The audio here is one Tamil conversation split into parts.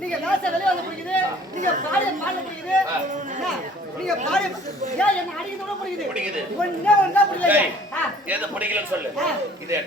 நீங்க வேச வெளிய வந்து பிடிக்குது, நீங்க பாடிய பாடல பிடிக்குது, நீங்க பாடிய ஏன் என்ன அடிக்கிறது கூட பிடிக்குது. ஒண்ணே ஒண்ணா பிடிக்கல. ஏதோ பிடிக்கலன்னு சொல்லு. இது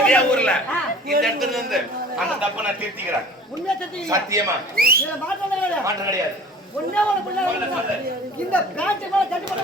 இதே ஊர்ல இந்த இடத்துல இருந்து அந்த தப்ப நான் தீர்த்திக்கிறேன். சத்தியமா மாற்றம் கிடையாது. இந்த பேண்ட் தட்டு போட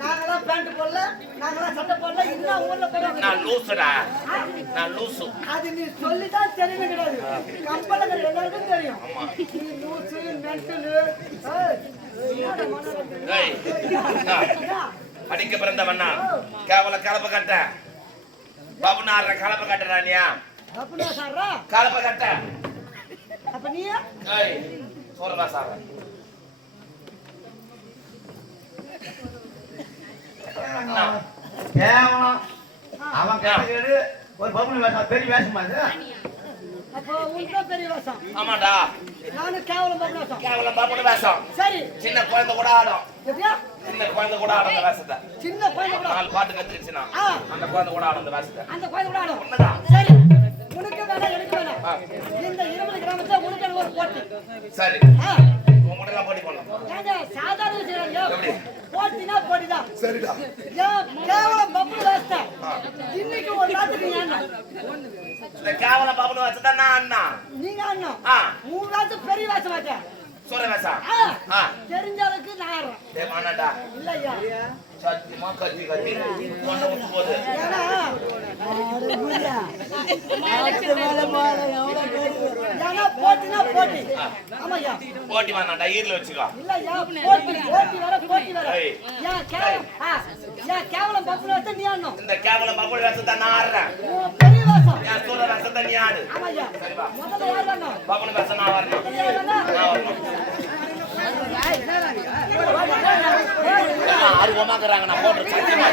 நாங்களாம் பேண்ட் போடல, நாங்களாம் சட்டை போடல. இன்னும் ஊர்ல போடுவாங்க. நான் லூசுடா, நான் லூசு. அது நீ சொல்லிதான் தெரியவே கிடையாது. கம்பள எல்லாருக்கும் தெரியும். நீ லூசு மென்டல். அடிக்க பிறந்தவண்ணா கேவல கலப்ப கட்ட பாபுனார கலப்ப கட்டறானியா? பாபுனா சாரா கலப்ப கட்ட. அப்ப நீ ஏய் சோரவா சாரா கேவலம். அவன் கேட்டது ஒரு பப்புனு வேஷம், பெரிய வேஷமா இது? அப்போ உங்க பெரிய வேஷம். ஆமாடா. நானும் கேவலம் பாபுனா வேஷம். கேவலம் பாபுனா வேஷம். சரி. சின்ன குழந்தை கூட ஆடும். எப்படியா? சின்ன குழந்தை கூட ஆடும் அந்த வேஷத்தை. சின்ன குழந்தை கூட நாலு பாட்டு கத்துச்சுனா அந்த குழந்தை கூட ஆடும் அந்த வேஷத்தை. அந்த குழந்தை கூட ஆடும். உண்மைதான். சரி. உனக்கு வேணா எனக்கு வேணா. இந்த 20 கிராமத்துல உனக்கு ஒரு போட்டி. சரி. உங்கடலாம் போட்டி பண்ணலாம். ஏங்க சாதாரண விஷயம் எப்படி? போட்டினா போட்டிதான். சரிடா. கேவலம் பாபுனா வேஷம். இன்னைக்கு ஒரு நாட்டுக்கு என்ன? இந்த கேவலம் பாபுனா வேஷத்தை நான் அண்ணா. நீங்க அண்ணா. மூணு வேஷம் பெரிய வேஷம் ஆச்சே. சோர வேஷம். தெரிஞ்ச அளவுக்கு நான் டேய் மானடா. இல்லையா? சத்தியமா கத்தி கத்தி கொண்டு வந்து போடு. ஏனா போட்டினா போட்டி. ஆமாய்யா. போட்டி வாடா ஈர்ல வெச்சுக்கோ. இல்லையா? போட்டி வர. யா கேவலம் பாபுனா வேஷம் நீ ஆடணும். இந்த கேவலம் பாபுனா வேஷத்தை நான் ஆடுறேன். பெரிய வேஷம். யா சோர வேஷத்தை நீ ஆடு. ஆமாய்யா. முதல்ல யார் வரணும்? பாபுனா வேஷம் நான் வரணும். நான் வரணும். ஆர்வமாக்குறாங்க நான் போட்டு சத்தியமா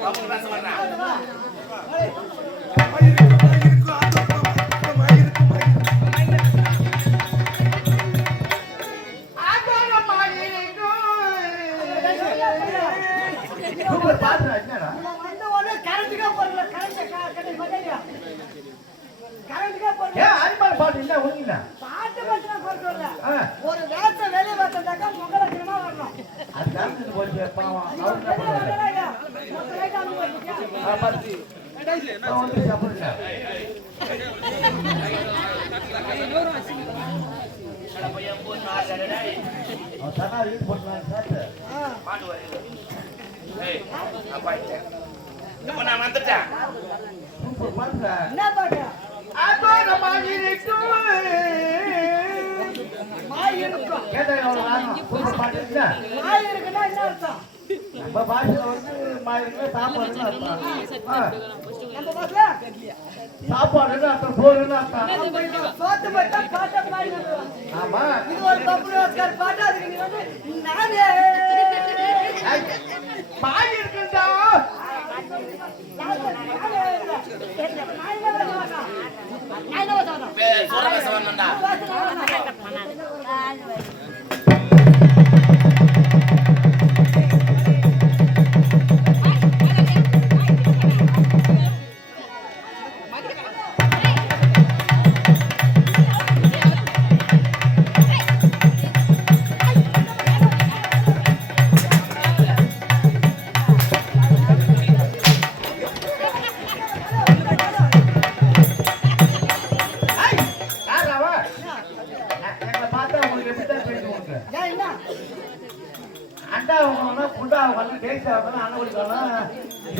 பாபு பேச வர்றேன். ஒரு வேச வெளியே வந்தாக்கா மங்களமா வரணும். மாட்டு வரீங்க. ஏய், அப்பா இங்க. இப்ப நான் வந்துட்டேன். என்ன பாட்டு மாய் இருக்கும். மாய் இருக்குன்னா என்ன அர்த்தம்? நம்ம பாஷையில வந்து சாப்பாடுன்னு அர்த்தம். நம்ம பாட்டுல சாப்பாடுன்னு அர்த்தம், சோறுன்னு அர்த்தம். சோத்து மட்டும் பாட்டா பாடி வந்துடும். ஆமா, இது ஒரு பப்புராஸ்கார் பாட்டு. அதுக்கு நீ வந்து நானே மாய் இருக்குண்டா. சோற பேச வரணும்டா.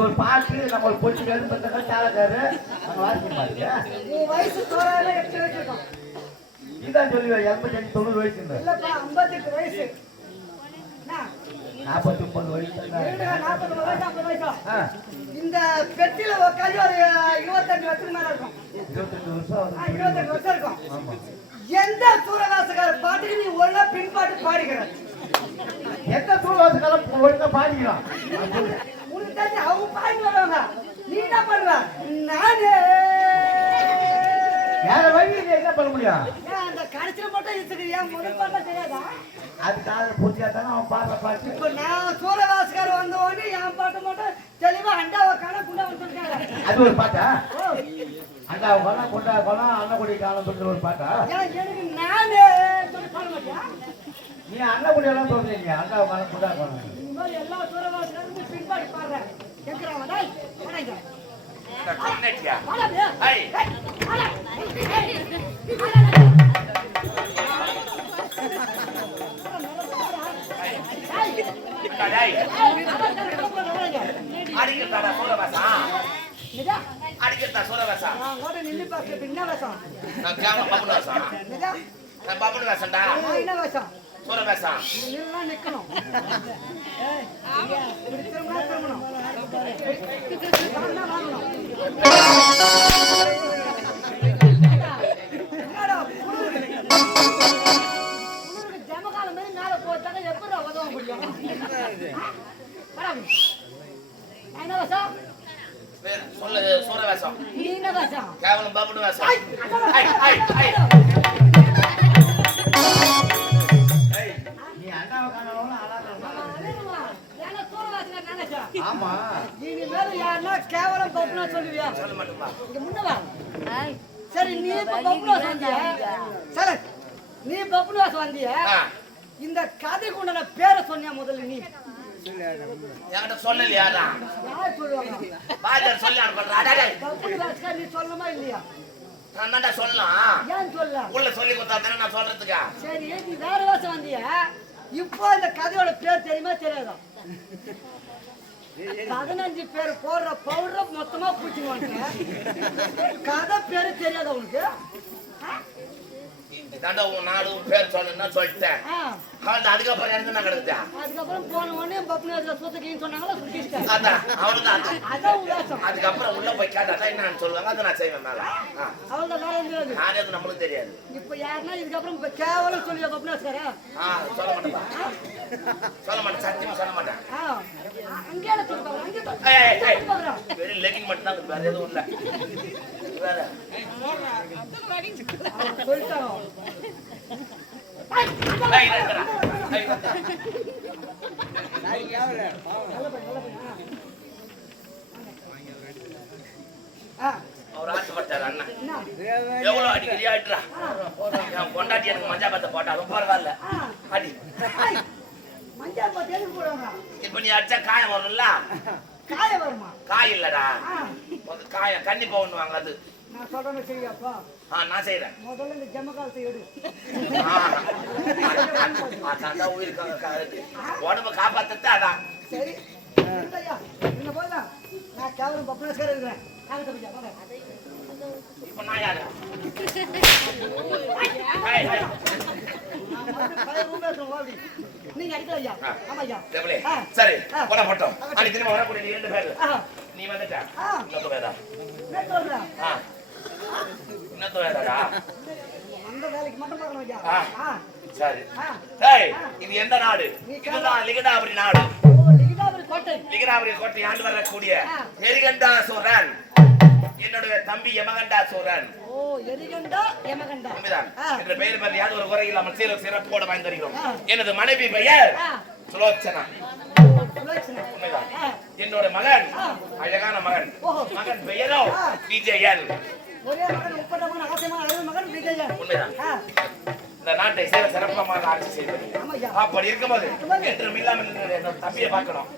ஒரு பாட்டு நம்ம பொண்ணு கருப்பத்தக்க சாலக்காரு வயசு தோறாயிரம் 8 வயசு இருக்கும். நீதான் சொல்லுவேன் 85 90 வயசு இல்லப்பா 58 வயசு. 40 30 வயசு 40 வயசு 50 வயசு. இந்த பெட்டியில உட்காந்து ஒரு 25 வருஷத்துக்கு மேல இருக்கும். 22 வருஷம் 28 வருஷம் இருக்கும். எந்த சூரகாசக்கார பாட்டுக்கு நீ ஒழுங்கா பின்பாட்டு பாடிக்கிற? எந்த சூழலுக்கான ஒழுங்கா பாடிக்கிறான்? உனக்கு தெரிஞ்சு அவங்க பாடி வருவாங்க. நீ என்ன பண்ற? நானே வேற வழியில் என்ன பண்ண முடியும்? அந்த கடைசியில மட்டும் இருக்கிறியா? முதல் பாட்டா தெரியாதா? அதுக்காக பூச்சியாத்தானே அவன் பாடுற பாட்டு. இப்ப நான் சூரகாசக்கார வந்த உடனே என் பாட்டு மட்டும் தெளிவா அண்டாவை காண குண்டா வந்துருக்காங்க. அது ஒரு பாட்டா? அண்டா கொலாம் கொண்டா கொலாம் அன்னக்குடி காலம் சொல்ற ஒரு பாட்டா? எனக்கு நானே சொல்லி பாட மாட்டியா? நீ அன்னக்குடி எல்லாம் சொல்றீங்க, அண்டா கொலாம் கொண்டா கொலாம். இந்த மாதிரி எல்லா சூரகாசக்காரும் பின்பாடு பாடுறேன். கேட்கிறாங்க டேய் வணங்க. கண்ணேட்டியா? வாடா ஏய், வாடா. டேய். அடிக்கிறதா சூரவாசா? நிஜா அடிக்கிறதா சூரவாசா? நான் ஓட நின்னு பாக்க பின்ன வேஷம். நான் கேம பப்புனு வாசம். நிஜா நான் பப்புனு வாசம்டா. நான் என்ன வேஷம்? சூரவாசா. நின்னா நிக்கணும். ஏய் இப்படி திரும்பணும். நான் வாங்கணும். என்னடா புழுகு ஜமகால மாதிரி மேல போட்டாங்க. எப்படா உதவ முடியும்? பரவாயில்லை. என்ன வேஷம்? சொல்லு சூரவாசம். நீ என்ன வேஷம்? கேவலம் பப்புனு வாசம். நீ அண்டாவை காணவன ஆமா. இனிமேல் யாருன்னா கேவலம் பப்புனா சொல்லுவியா? சொல்ல மாட்டேப்பா. இங்க முன்ன வா. சரி நீ இப்ப பப்புனா வந்தியா? சரி நீ பப்புனா வந்தியா? இந்த கதைக்கு உண்டான பேரை சொன்னியா முதல்ல நீ? என்கிட்ட சொல்லலையாடா? யார் சொல்லுவாங்க? பாஜர் சொல்லி அனுப்புறா. டேய் பப்புனா நீ சொல்லணுமா இல்லையா? நான் தான்டா சொல்லலாம். ஏன் சொல்ல? உள்ள சொல்லி கொடுத்தா தானே நான் சொல்றதுக்கா? சரி நீ வேற வாசம் வந்தியா? இப்போ இந்த கதையோட பேர் தெரியுமா தெரியாதா? 15 பேர் போடுற பவுடர் மொத்தமா பூச்சிக்குவாங்க. கதை பேரு தெரியாதா உனக்கு? இதாண்டா உன் நாடு உன் பேர் சொல்லுன்னா சொல்லிட்டேன். ஆ. அவன் அதுக்கப்புறம் எனக்கு என்ன கிடக்குதா? அதுக்கப்புறம் போன உடனே பப்புனு அதுல சுத்தக்கின்னு சொன்னாங்களா சுத்திட்டேன். அதான் அவனுதான் அதான் உல்லாசம். அதுக்கப்புறம் உள்ள போய் கேட்டா என்னன்னு சொல்லுவாங்க, அதை நான் செய்வேன் மேல. அவள்தான் வேற எதுவும் யாரு அது நம்மளுக்கு தெரியாது. இப்ப யாருன்னா இதுக்கப்புறம் இப்ப கேவலம் சொல்லியா பப்புனா சாரா? சொல்ல மாட்டேன், சொல்ல மாட்டேன், சத்தியமா சொல்ல மாட்டேன். அங்கே வெறும் லெகின் மட்டும் தான் வேற எதுவும் இல்ல. வேற சொல்லிட்டாங்க. அவர் ஆசைப்பட்டாரு அண்ணன். எவ்வளவு அடிக்கடி ஆயிட்டுறா என் பொண்டாட்டி எனக்கு மஞ்சா பத்த போட்டாலும் பரவாயில்ல அடி. மஞ்சா பத்து எதுக்கு போடுவாங்க? இப்ப நீ அடிச்சா காயம் வரும்ல? காய வருமா? காய் இல்லடா, காய கண்டிப்பா ஒண்ணுவாங்க. அது நான் சொல்றேன்னு சரியாப்பா? நான் செய்யறேன். முதல்ல இந்த ஜம்மகாலத்தை எடு. அதான் உயிருக்காக உடம்பு காப்பாத்தது. அதான் சரி ஐயா, என்ன போதா நான் கேவலம் பப்புனா சார் இருக்கிறேன். இப்ப நான் யாரு? நீங்க அடிக்கல ஐயா. ஆமா ஐயா. சரி போட போட்டோம். அன்னைக்கு திரும்ப வரக்கூடிய 2 பேர் நீ வந்துட்ட. இன்னொரு வேதா இன்னொரு வேதாடா அந்த வேலைக்கு மட்டும் பார்க்கணும் ஐயா. சரி. இது எந்த நாடு? இதுதான் லிகடாபுரி நாடு. லிகடாபுரி கோட்டை ஆண்டு வரக்கூடிய எரிகண்டாசூரன் என்னுடைய தம்பி யமகண்டாசூரன். என்ற பெயர் பற்றியாவது ஒரு குறை இல்லாமல் சிறப்போடு வாங்கி தருகிறோம். எனது மனைவி பெயர் சுலோச்சனா. என்னோட மகன் அழகான மகன். மகன் பெயரோ விஜயன். உண்மைதான். இந்த நாட்டை சிறப்பாக ஆட்சி செய்வது. அப்படி இருக்கும்போது என்றும் இல்லாமல் என்னோட தம்பியை பார்க்கணும்.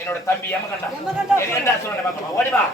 என்னோட தம்பி யமகண்டா எரிகண்டாசூரனை பார்க்கணும். ஓடிவா.